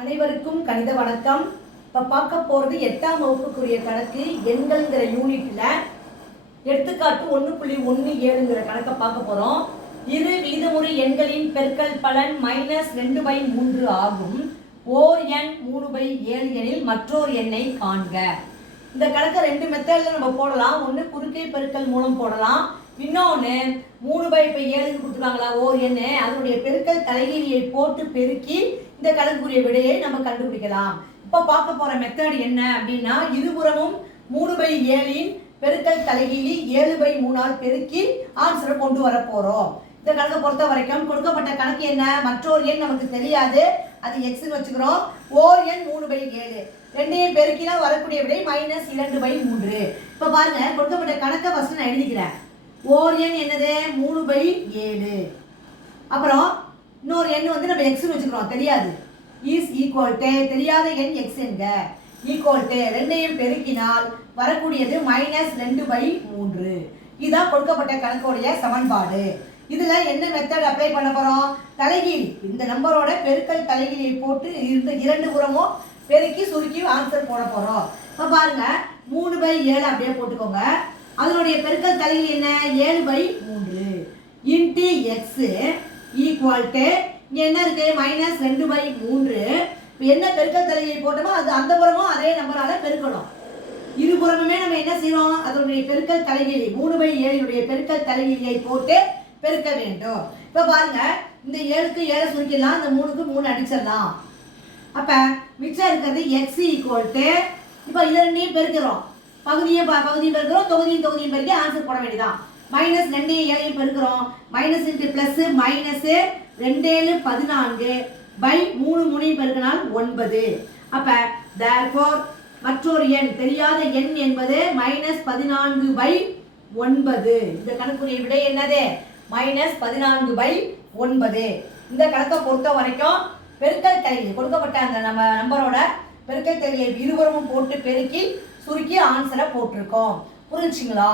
அனைவருக்கும் கணித வணக்கம். இப்போ பார்க்க போகிறது எட்டாம் வகுப்புக்குரிய கணக்கு எண்கள்ங்கிற யூனிட்டில் எடுத்துக்காட்டு ஒன்று புள்ளி ஒன்று ஏழுங்கிற கணக்கை பார்க்க போகிறோம் இரு விகிதமுறை எண்களின் பெருக்கல் பலன் மைனஸ் ரெண்டு பை மூன்று ஆகும். ஓர் எண் மூணு பை ஏழு எனில் மற்றொரு எண்ணை காண்க. இந்த கணக்கை ரெண்டு மெத்தடில் நம்ம போடலாம். ஒன்று குறுக்கை பெருக்கல் மூலம் போடலாம். இன்னொன்று மூணு பை இப்போ ஏழுன்னு கொடுத்துருக்காங்களா? ஓர் எண்ணு. அதனுடைய பெருக்கல் தலைகீழியை போட்டு பெருக்கி இந்த கணக்குரிய விடையை நம்ம கண்டுபிடிக்கலாம். இப்போ பார்க்க போகிற மெத்தட் என்ன அப்படின்னா இருபுறமும் மூணு பை ஏழின் பெருக்கல் தலைகீழி ஏழு பை மூணால் பெருக்கி ஆன்சரை கொண்டு வர போறோம். இந்த கணக்கை பொறுத்த வரைக்கும் கொடுக்கப்பட்ட கணக்கு என்ன? மற்றொரு எண் நமக்கு தெரியாது. அது எக்ஸ்னு வச்சுக்கிறோம். ஓர் எண் மூணு பை ஏழு. ரெண்டையும் பெருக்கினா வரக்கூடிய விடை மைனஸ் இரண்டு பை மூன்று. இப்போ பாருங்க கொடுக்கப்பட்ட கணக்கை ஃபர்ஸ்ட் நான் எழுதிக்கிறேன். ஓர் எண் என்னது? மூணு பை ஏழு. அப்புறம் நம்ம எக்ஸ்னு வச்சுக்கிறோம். தெரியாது. இஸ் ஈக்குவல் டே தெரியாத எண் எக்ஸ் என்க. ஈக்குவல் டே ரெண்டையும் பெருக்கினால் வரக்கூடியது மைனஸ் ரெண்டு பை மூன்று. இதுதான் கொடுக்கப்பட்ட கணக்குடைய சமன்பாடு. இதில் என்ன மெத்தட் அப்ளை பண்ண போகிறோம் தலைகீழ். இந்த நம்பரோட பெருக்கல் தலைகீழை போட்டு இந்த இரண்டு புறமும் பெருக்கி சுருக்கி ஆன்சர் போட போகிறோம் இப்போ பாருங்க. மூணு பை ஏழு அப்படியே போட்டுக்கோங்க. அதனுடைய பெருக்கல் தலைகீழ் என்ன? ஏழு பை மூன்று. இன்ட்டு எக்ஸு ஈக்குவல் டு இங்கே என்ன இருக்கு? மைனஸ் ரெண்டு பை மூன்று. இப்போ என்ன பெருக்கல் தலையை போட்டோமோ அது அந்த புறமும் அதே நம்பரால் பெருக்கணும். இருபுறமுமே நம்ம என்ன செய்வோம் அதனுடைய பெருக்கல் தலைகீழி மூணு பை ஏழினுடைய பெருக்கல் தலைகீழியை போட்டு பெருக்க வேண்டும். இப்போ பாருங்க இந்த ஏழுக்கு ஏழை சுருக்கிடலாம் இந்த மூணுக்கு மூணு அடிச்சிடலாம். அப்போ மிச்சம் இருக்கிறது எக்ஸ் ஈக்குவல் டு இப்போ இதை ரெண்டையும் பெருக்கிறோம். பகுதியை ப- பகுதியும் பெருக்கிறோம் தொகுதியும் தொகுதியும் பெருக்கி ஆன்சர் போட வேண்டியதான் மைனஸ் ரெண்டையும் ஏழையும் பெருக்கிறோம். மைனஸ் இன்ட்டு ப்ளஸ்ஸு மைனஸு ரெண்டேழு பதினான்கு பை மூணு மூணையும் பெருக்கினால் ஒன்பது. அப்போ தேர்ஃபோர் மற்றொரு எண் தெரியாத எண் என்பது மைனஸ் பதினான்கு பை ஒன்பது. இந்த கணக்குரிய விடை என்னது? மைனஸ் பதினான்கு பை ஒன்பது. இந்த கணக்கை பொறுத்த வரைக்கும் பெருக்கல் தலையில் கொடுக்கப்பட்ட அந்த நம்ம நம்பரோட பெருக்கல் தலையில் இருபுறமும் போட்டு பெருக்கி சுருக்கி ஆன்சரை போட்டிருக்கோம். புரிஞ்சுங்களா?